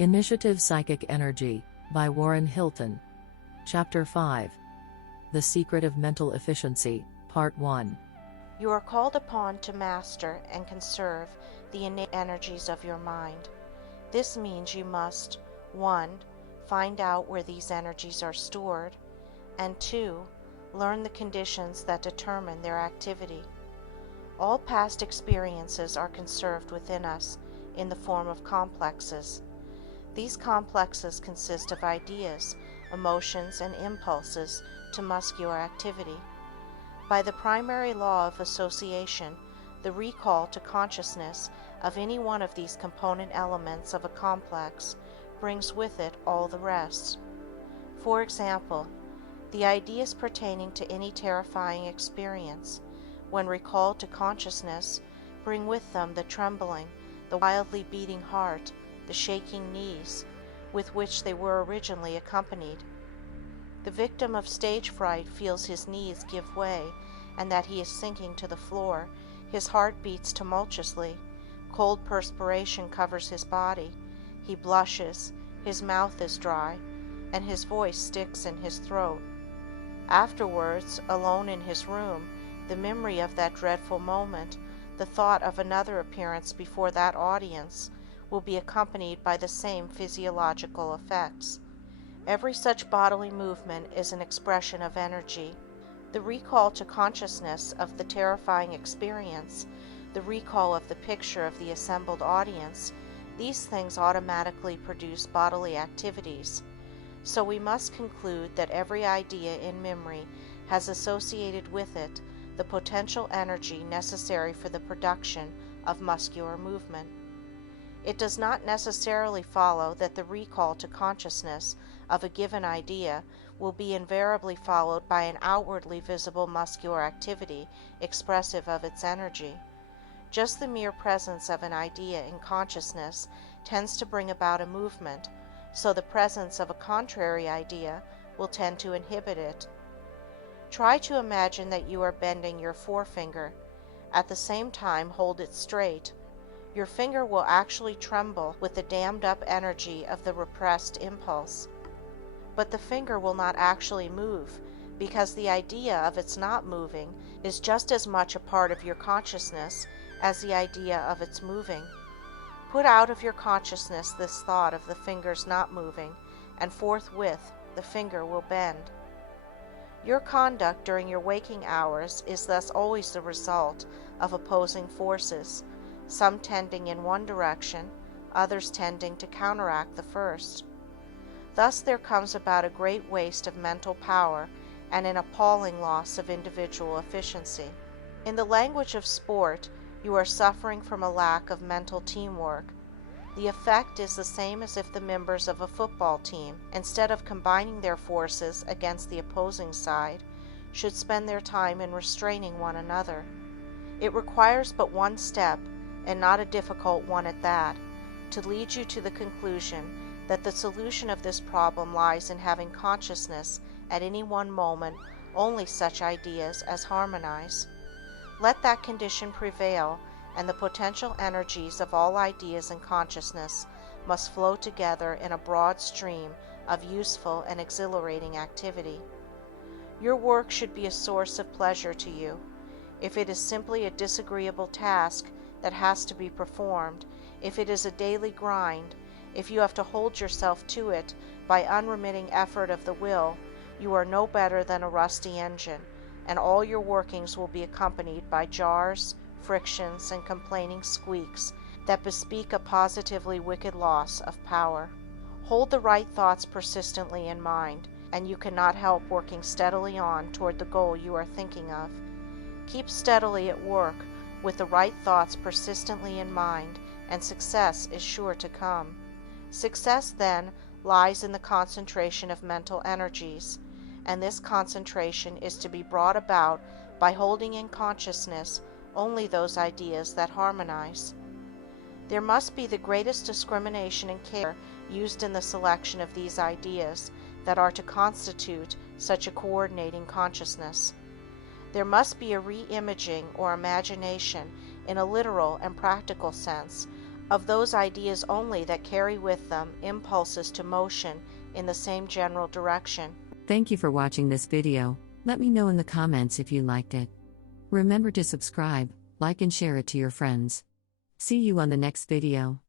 Initiative Psychic Energy, by Warren Hilton. Chapter 5. The Secret of Mental Efficiency, Part 1. You are called upon to master and conserve the innate energies of your mind. This means you must 1. Find out where these energies are stored, and 2. Learn the conditions that determine their activity. All past experiences are conserved within us in the form of complexes. These complexes consist of ideas, emotions, and impulses to muscular activity. By the primary law of association, the recall to consciousness of any one of these component elements of a complex brings with it all the rest. For example, the ideas pertaining to any terrifying experience, when recalled to consciousness, bring with them the trembling, the wildly beating heart, the shaking knees, with which they were originally accompanied. The victim of stage fright feels his knees give way and that he is sinking to the floor. His heart beats tumultuously, cold perspiration covers his body, he blushes, his mouth is dry, and his voice sticks in his throat. Afterwards, alone in his room, the memory of that dreadful moment, the thought of another appearance before that audience, will be accompanied by the same physiological effects. Every such bodily movement is an expression of energy. The recall to consciousness of the terrifying experience, the recall of the picture of the assembled audience, these things automatically produce bodily activities. So we must conclude that every idea in memory has associated with it the potential energy necessary for the production of muscular movement. It does not necessarily follow that the recall to consciousness of a given idea will be invariably followed by an outwardly visible muscular activity expressive of its energy. Just the mere presence of an idea in consciousness tends to bring about a movement, so the presence of a contrary idea will tend to inhibit it. Try to imagine that you are bending your forefinger. At the same time, hold it straight. Your finger will actually tremble with the dammed up energy of the repressed impulse. But the finger will not actually move, because the idea of its not moving is just as much a part of your consciousness as the idea of its moving. Put out of your consciousness this thought of the finger's not moving, and forthwith the finger will bend. Your conduct during your waking hours is thus always the result of opposing forces, some tending in one direction, others tending to counteract the first. Thus there comes about a great waste of mental power and an appalling loss of individual efficiency. In the language of sport, you are suffering from a lack of mental teamwork. The effect is the same as if the members of a football team, instead of combining their forces against the opposing side, should spend their time in restraining one another. It requires but one step, and not a difficult one at that, to lead you to the conclusion that the solution of this problem lies in having consciousness at any one moment only such ideas as harmonize. Let that condition prevail, and the potential energies of all ideas in consciousness must flow together in a broad stream of useful and exhilarating activity. Your work should be a source of pleasure to you. If it is simply a disagreeable task that has to be performed, if it is a daily grind, if you have to hold yourself to it by unremitting effort of the will, you are no better than a rusty engine, and all your workings will be accompanied by jars, frictions, and complaining squeaks that bespeak a positively wicked loss of power. Hold the right thoughts persistently in mind, and you cannot help working steadily on toward the goal you are thinking of. Keep steadily at work with the right thoughts persistently in mind, and success is sure to come. Success, then, lies in the concentration of mental energies, and this concentration is to be brought about by holding in consciousness only those ideas that harmonize. There must be the greatest discrimination and care used in the selection of these ideas that are to constitute such a coordinating consciousness. There must be a re-imaging or imagination, in a literal and practical sense, of those ideas only that carry with them impulses to motion in the same general direction. Thank you for watching this video. Let me know in the comments if you liked it. Remember to subscribe, like and share it to your friends. See you on the next video.